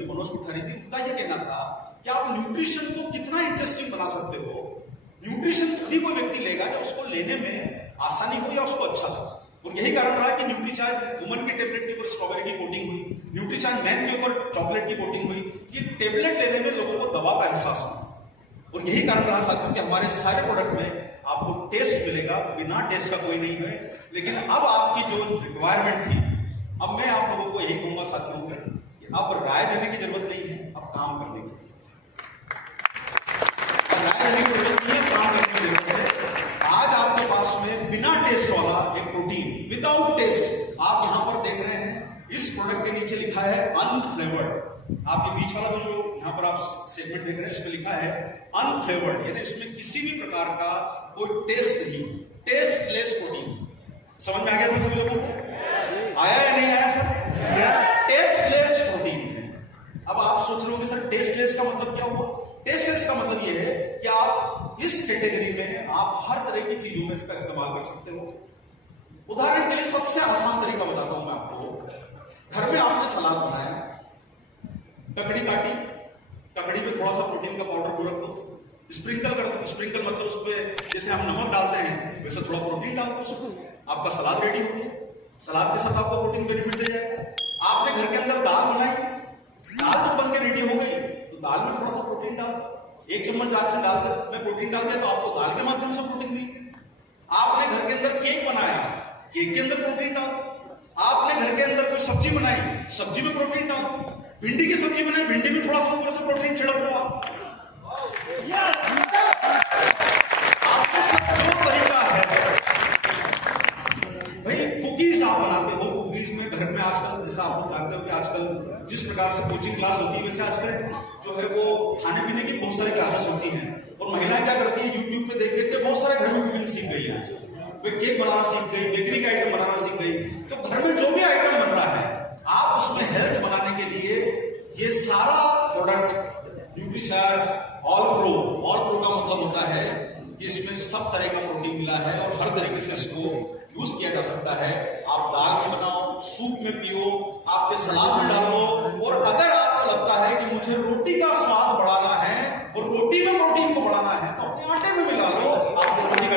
श्रीमती मनोज कोठारी जी, उनका यह कहना था कि आप न्यूट्रिशन को कितना इंटरेस्टिंग बना सकते हो। न्यूट्रिशन तभी कोई व्यक्ति लेगा जब उसको लेने में आसानी हो या उसको अच्छा लगे। और यही कारण रहा कि न्यूट्रीचार्ज वुमन की टेबलेट के ऊपर स्ट्रॉबेरी की कोटिंग हुई, न्यूट्रीचार्ज मैन के ऊपर चॉकलेट की कोटिंग हुई। ये टेबलेट लेने में लोगों को दवा का एहसास हुआ। और यही कारण रहा साथियों कि हमारे सारे प्रोडक्ट में आपको टेस्ट मिलेगा, बिना टेस्ट का कोई नहीं है। लेकिन अब आपकी जो रिक्वायरमेंट थी, अब मैं आप लोगों को यही कहूंगा साथियों कि अब राय देने की जरूरत नहीं है, अब काम करने की राय देने की जरूरत नहीं है, काम करने की जरूरत है। आज आपके पास में बिना टेस्ट वाला एक प्रोटीन, विदाउट टेस्ट, आप यहां पर देख रहे हैं इस प्रोडक्ट के नीचे लिखा है अनफ्लेवर्ड। आपके बीच वाला जो यहां पर आप सेगमेंट देख रहे हैं इसमें लिखा है अनफ्लेवर्ड, यानी इसमें किसी भी प्रकार का कोई टेस्ट नहीं, टेस्टलेस प्रोटीन। समझ में आ गया सभी लोगों को? आया या नहीं आया सर? टेस्टलेस प्रोटीन है। अब आप सोच रहे हो कि सर टेस्टलेस का मतलब क्या हुआ? टेस्टलेस का मतलब यह है कि आप इस कैटेगरी में आप हर तरह की चीजों में इसका इस्तेमाल कर सकते हो। उदाहरण के लिए सबसे आसान तरीका बताता हूं मैं आपको। घर में आपने सलाद बनाया, ककड़ी काटी, ककड़ी पे थोड़ा सा प्रोटीन का पाउडर को रख दो, स्प्रिंकल कर दो। स्प्रिंकल मतलब उस पर जैसे हम नमक डालते हैं वैसे थोड़ा प्रोटीन डाल दो उसको, आपका सलाद रेडी हो गया। सलाद के साथ आपको प्रोटीन बेनिफिट दे जाएगा। आपने घर के अंदर दाल बनाई, दाल जब बन के रेडी हो गई तो दाल में थोड़ा सा प्रोटीन डाल दो, 1 चम्मच दाल में प्रोटीन डाल दिया तो आपको दाल के माध्यम से प्रोटीन मिल गया। आपने घर के अंदर केक बनाया, केक के अंदर प्रोटीन डाल दो। आपने घर के अंदर कोई सब्जी बनाई, सब्जी में प्रोटीन डाल दो। भिंडी की सब्जी बनाई, भिंडी में थोड़ा सा ऊपर से प्रोटीन छिड़क दो। आपको सब जो तरीका है भाई, कुकीज आप बनाते हो, कुकीज में घर में आजकल जैसा आप लोग जानते हो कि आजकल जिस प्रकार से कोचिंग क्लास होती है वैसे आजकल जो है वो खाने पीने की बहुत सारी क्लासेस होती हैं। और महिलाएं क्या करती है, यूट्यूब पे देख देख के बहुत सारे घर में कुकिंग सीख गई है। वे केक बनाना सीख गई, बेकरी का आइटम बनाना सीख गई। तो घर में जो भी आइटम बन रहा है आप उसमें हेल्थ बनाने के लिए ये सारा प्रोडक्ट न्यूट्रीचार्ज ऑल प्रो का मतलब होता है कि इसमें सब तरह का प्रोटीन मिला है और हर तरीके से इसको यूज किया जा सकता है। आप दाल में बनाओ, सूप में पियो, आपके सलाद में डालो। और अगर आपको लगता है कि मुझे रोटी का स्वाद बढ़ाना है और रोटी में प्रोटीन को बढ़ाना है तो अपने आटे में मिला लो, आपको रोटी का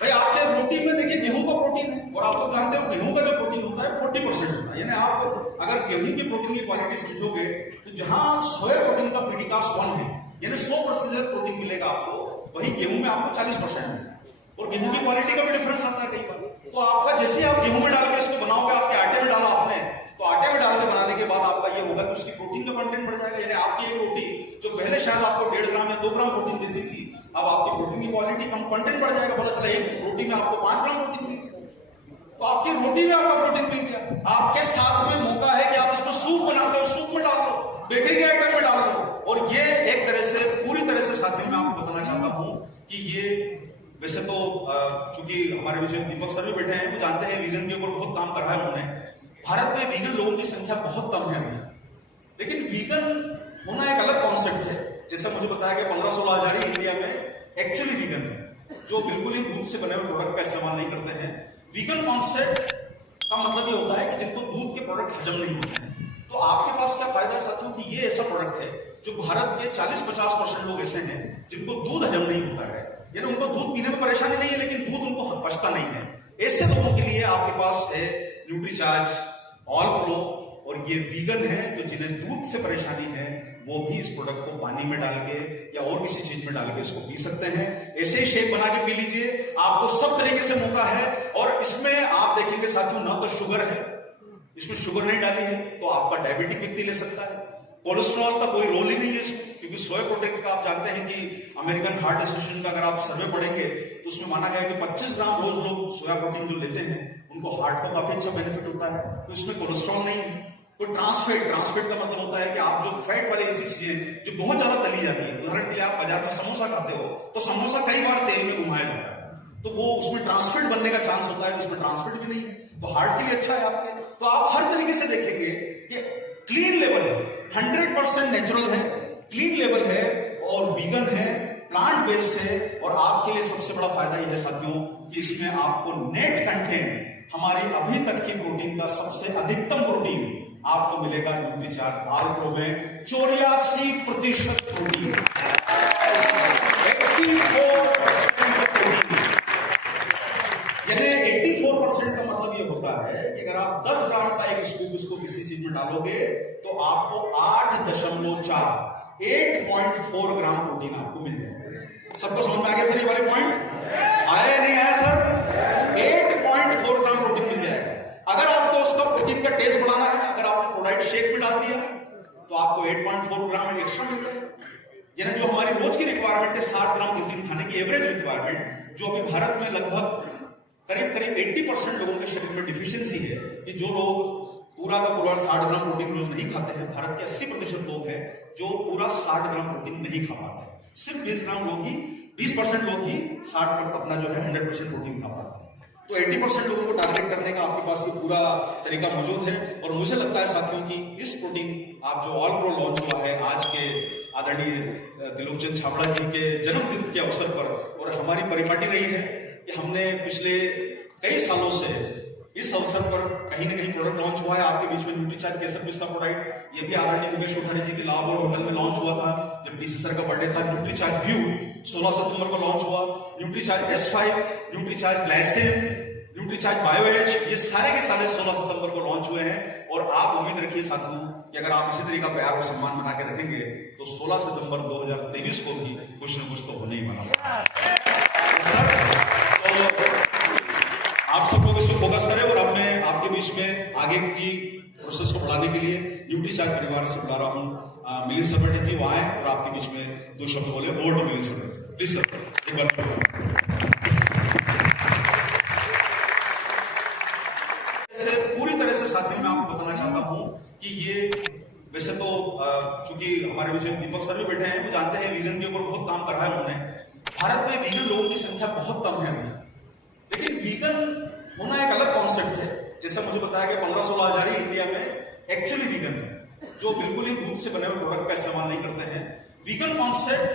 भाई। आपके रोटी में देखिए गेहूं का प्रोटीन है और आप लोग जानते हो गेहूं का जो प्रोटीन होता है 40% होता है। यानी आप अगर गेहूं की प्रोटीन की क्वालिटी समझोगे तो जहां सोया प्रोटीन का पीडीकास 1 है, यानी 100% प्रोटीन मिलेगा आपको, वही गेहूं में आपको 40% मिलेगा। और गेहूं की क्वालिटी का भी डिफरेंस आता है कई बार। तो आपका जैसे आप गेहूं में डाल के इसको बनाओगे, आपके आटे में डाला आपने, तो आटे में डाल के बनाने के बाद आपका ये होगा कि उसकी प्रोटीन का कंटेंट बढ़ जाएगा। यानी आपकी एक रोटी जो पहले शायद आपको 1.5 ग्राम या 2 ग्राम प्रोटीन देती थी, अब आपकी प्रोटीन की क्वालिटी कम, कंटेंट बढ़ जाएगा। पता चला एक रोटी में आपको 5 ग्राम प्रोटीन मिल गया, तो आपकी रोटी में आपका प्रोटीन मिल गया। आपके साथ में मौका है कि आप इसमें सूप बनाते हो, सूप में डाल लो, बेकरी के आइटम में डाल लो। और ये एक तरह से पूरी तरह से साथियों मैं आपको बताना चाहता हूं कि ये वैसे तो चूंकि हमारे विषय दीपक सर भी बैठे हैं, वो जानते हैं वीगन के ऊपर बहुत काम कर रहा है उन्होंने। भारत में वीगन लोगों की संख्या बहुत कम है भाई, लेकिन वीगन होना एक अलग कॉन्सेप्ट है। जैसे मुझे बताया कि 15-16 हजार ही इंडिया में एक्चुअली वीगन है, जो बिल्कुल ही दूध से बने हुए प्रोडक्ट का इस्तेमाल नहीं करते हैं। वीगन कॉन्सेप्ट का मतलब ये होता है कि जिनको दूध के प्रोडक्ट हजम नहीं होते हैं। तो आपके पास क्या फायदा है साथियों कि ये ऐसा प्रोडक्ट है जो भारत के 40-50% लोग ऐसे हैं जिनको दूध हजम नहीं होता है, यानी उनको दूध पीने में परेशानी नहीं है लेकिन दूध उनको पचता नहीं है। ऐसे लोगों के लिए आपके पास है न्यूट्रीचार्ज ऑल प्रो, और ये वीगन है। तो जिन्हें दूध से परेशानी है वो भी इस प्रोडक्ट को पानी में डाल के या और किसी चीज में डाल के इसको पी सकते हैं। ऐसे ही शेक बना के पी लीजिए, आपको सब तरीके से मौका है। और इसमें आप देखेंगे साथियों ना तो शुगर है, इसमें शुगर नहीं डाली है, तो आपका डायबिटिक व्यक्ति ले सकता है। कोलेस्ट्रॉल का कोई रोल ही नहीं है इसमें, क्योंकि सोया प्रोटीन का आप जानते हैं कि अमेरिकन हार्ट एसोसिएशन का अगर आप सर्वे पढ़ेंगे तो उसमें माना गया है कि 25 ग्राम रोज लोग सोया प्रोटीन जो लेते हैं उनको हार्ट को काफी अच्छा बेनिफिट होता है। तो इसमें कोलेस्ट्रॉल नहीं है। कोई ट्रांसफैट का मतलब होता है कि आप जो फैट वाली ऐसी चीजें जो बहुत ज्यादा तली जाती है, उदाहरण के लिए आप बाजार में समोसा खाते हो तो समोसा कई बार तेल में घुमाया जाता है, तो वो उसमें ट्रांसफैट बनने का चांस होता है, तो उसमें ट्रांसफैट भी नहीं है, तो हार्ट के लिए अच्छा है आपके। तो आप हर तरीके से देखेंगे कि क्लीन लेवल है, 100% नेचुरल है, क्लीन लेवल है और वीगन है, प्लांट बेस्ड है। और आपके लिए सबसे बड़ा फायदा यह है साथियों कि इसमें आपको नेट कंटेंट हमारी अभी तक की प्रोटीन का सबसे अधिकतम प्रोटीन आपको मिलेगा न्यूट्रीचार्ज ऑल प्रो में 84% प्रोटीन, 84% प्रोटीन। यानी 84% का मतलब ये होता है कि अगर आप 10 ग्राम का एक स्कूप इसको किसी चीज में डालोगे तो आपको 8.4 ग्राम प्रोटीन आपको मिल जाएगा। सबको समझ में आ गया सर ये वाले पॉइंट? आया या नहीं आया सर? 8.4 ग्राम प्रोटीन मिल जाएगा। अगर आपको उसका प्रोटीन का टेस्ट बढ़ाना है, अगर आपने प्रोडाइट शेक में डाल दिया तो आपको 8.4 ग्राम एक्स्ट्रा मिल जाएगा। यानी जो हमारी रोज की रिक्वायरमेंट है 60 ग्राम प्रोटीन खाने की एवरेज रिक्वायरमेंट, जो अभी भारत में लगभग करीब 80% लोगों के शरीर में डिफिशियंसी है कि जो लोग पूरा का पूरा 60 ग्राम प्रोटीन रोज नहीं खाते हैं। भारत के 80% लोग हैं जो पूरा 60 ग्राम प्रोटीन नहीं खा पाते हैं। सिर्फ 20% लोग ही 60 अपना जो है 100% प्रोटीन खा पाते हैं। तो 80% लोगों को टारगेट करने का आपके पास ये पूरा तरीका मौजूद है। और मुझे लगता है साथियों कि इस प्रोटीन आप जो ऑल प्रो लॉन्च हुआ है आज के आदरणीय त्रिलोकचंद छाबड़ा जी के जन्मदिन के अवसर पर, और हमारी परिपाटी रही है कि हमने पिछले कई सालों से इस अवसर पर कहीं ना कहीं प्रोडक्ट लॉन्च हुआ है। आपके बीच में न्यूट्रीचार्ज केसर पिस्ता प्रोडक्ट, ये भी आदरणीय उमेश कोठारी जी के लाभ और होटल में लॉन्च हुआ था जब डीसी सर का बर्थडे था। न्यूट्रीचार्ज व्यू 16 सितंबर को लॉन्च हुआ। Nutricharge S5, Nutricharge glycine, Nutricharge bioage, ये सारे के सारे 16 सितंबर को लॉन्च हुए हैं। और आप उम्मीद रखिए साथियों कि अगर आप इसी तरीका प्यार और सम्मान बना के रखेंगे तो 16 सितंबर 2023 को भी कुछ न कुछ तो होने ही वाला है। तो आप सब लोग इसको फोकस करें। और अब मैं आपके बीच में आगे की प्रोसेस को बढ़ाने के लिए न्यूट्रीचार्ज परिवार से बुला रहा हूं मिलिंद सरवटे जी, वो आए और आपके बीच में 2 शब्द बोले। Over to Milind Sarwate, please sir. एक बार पूरी तरह से साथियों मैं आपको बताना चाहता हूं कि ये वैसे तो चूंकि हमारे बीच में दीपक सर भी बैठे हैं, वो जानते हैं वीगन के ऊपर बहुत काम कर रहा है उन्होंने। भारत में वीगन लोगों की संख्या बहुत कम है अभी, लेकिन वीगन होना एक अलग कॉन्सेप्ट है। जैसे मुझे बताया कि 15-16 हजार ही इंडिया में एक्चुअली वीगन है, जो बिल्कुल ही दूध से बने हुए प्रोडक्ट का इस्तेमाल नहीं करते हैं। वीगन कॉन्सेप्ट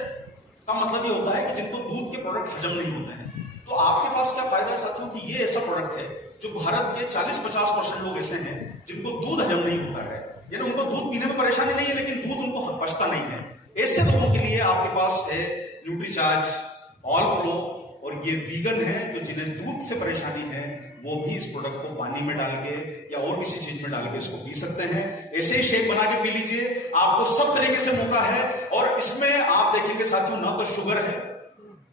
का मतलब ये होता है कि जिनको दूध के प्रोडक्ट हजम नहीं होते हैं। तो आपके पास क्या फायदा है साथियों कि ये ऐसा प्रोडक्ट है जो भारत के 40-50% लोग ऐसे हैं जिनको दूध हजम नहीं होता है, यानी उनको दूध पीने में परेशानी नहीं है लेकिन दूध उनको पचता नहीं है। ऐसे लोगों के लिए आपके पास है न्यूट्रीचार्ज ऑल प्रो, और ये वीगन है। तो जिन्हें दूध से परेशानी है वो भी इस प्रोडक्ट को पानी में डाल के या और किसी चीज में डाल के इसको पी सकते हैं। ऐसे ही शेक बना के पी लीजिए, आपको सब तरीके से मौका है। और इसमें आप देखेंगे साथियों ना तो शुगर है,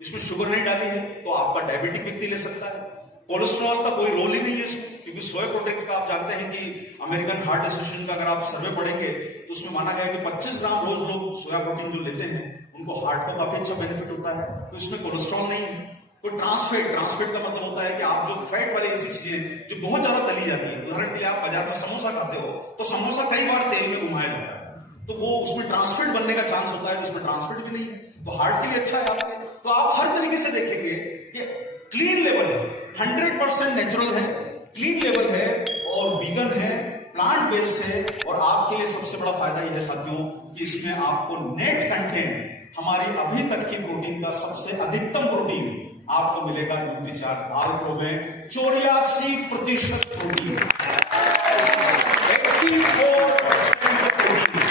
इसमें शुगर नहीं डाली है, तो आपका डायबिटिक व्यक्ति ले सकता है। कोलेस्ट्रॉल का कोई रोल ही नहीं है इसमें, क्योंकि सोया प्रोटीन का आप जानते हैं कि अमेरिकन हार्ट एसोसिएशन का अगर आप सर्वे पढ़ेंगे तो उसमें माना गया कि 25 ग्राम रोज लोग सोया प्रोटीन जो लेते हैं उनको हार्ट को काफी अच्छा बेनिफिट होता है। तो इसमें कोलेस्ट्रॉल नहीं है। कोई ट्रांसफैट का मतलब होता है कि आप जो फैट वाली ऐसी चीजें जो बहुत ज्यादा तली जाती है, उदाहरण के लिए आप बाजार में समोसा खाते हो तो समोसा कई बार तेल में घुमाया जाता है, तो वो उसमें ट्रांसफैट बनने का चांस होता है, तो इसमें ट्रांसफैट भी नहीं है, तो हार्ट के लिए अच्छा है आपके। तो आप हर तरीके से देखेंगे कि क्लीन लेवल है, 100% नेचुरल है, क्लीन लेवल है और वीगन है, प्लांट बेस्ड है। और आपके लिए सबसे बड़ा फायदा यह है साथियों कि इसमें आपको नेट कंटेंट, हमारी अभी तक की प्रोटीन का सबसे अधिकतम प्रोटीन आपको मिलेगा न्यूट्रीचार्ज ऑल प्रो में 84% प्रोटीन, 84% प्रोटीन।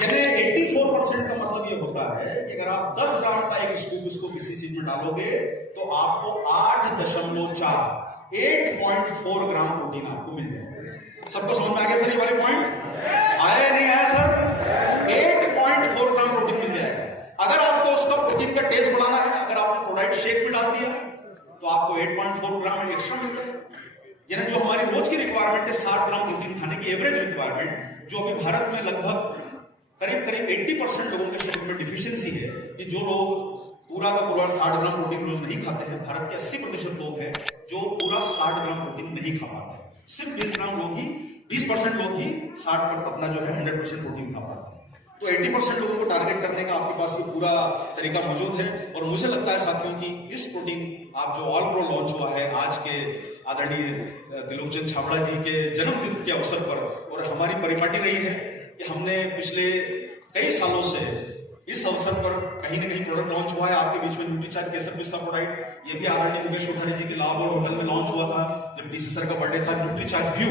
यानी 84% का मतलब ये होता है कि अगर आप 10 ग्राम का एक स्कूप इसको किसी चीज में डालोगे तो आपको 8.4 ग्राम प्रोटीन आपको मिल जाएगा। सबको समझ में आ गया सर ये वाले पॉइंट? आया या नहीं आया सर? 8.4 ग्राम प्रोटीन मिल जाएगा। अगर आपको उसका प्रोटीन का टेस्ट बढ़ाना है, अगर आपने प्रोडाइट शेक में डाल दिया तो आपको 8.4 ग्राम एक्स्ट्रा मिल जाएगा। यानी जो हमारी रोज की रिक्वायरमेंट है 60 ग्राम प्रोटीन खाने की एवरेज रिक्वायरमेंट, जो अभी भारत में लगभग करीब 80% लोगों के शरीर में डिफिशियंसी है कि जो लोग पूरा का पूरा 60 ग्राम प्रोटीन रोज नहीं खाते हैं। भारत के 80% लोग हैं जो पूरा 60 ग्राम प्रोटीन नहीं खा पाते हैं। सिर्फ 20% लोग ही 60 अपना जो है 100% प्रोटीन खा पाते हैं। तो 80% लोगों को टारगेट करने का आपके पास ये पूरा तरीका मौजूद है। और मुझे लगता है साथियों कि इस प्रोटीन आप जो ऑल प्रो लॉन्च हुआ है आज के आदरणीय त्रिलोकचंद छाबड़ा जी के जन्मदिन के अवसर पर, और हमारी परिपाटी रही है कि हमने पिछले कई सालों से इस अवसर पर कहीं ना कहीं प्रोडक्ट लॉन्च हुआ है आपके बीच में, न्यूट्रीचार्ज केसर पिस्ता प्रोडक्ट, ये भी आदरणीय मुकेश कोठारी जी के लाभ और होटल में लॉन्च हुआ था जब डीसी सर का बर्थडे था, न्यूट्रीचार्ज व्यू।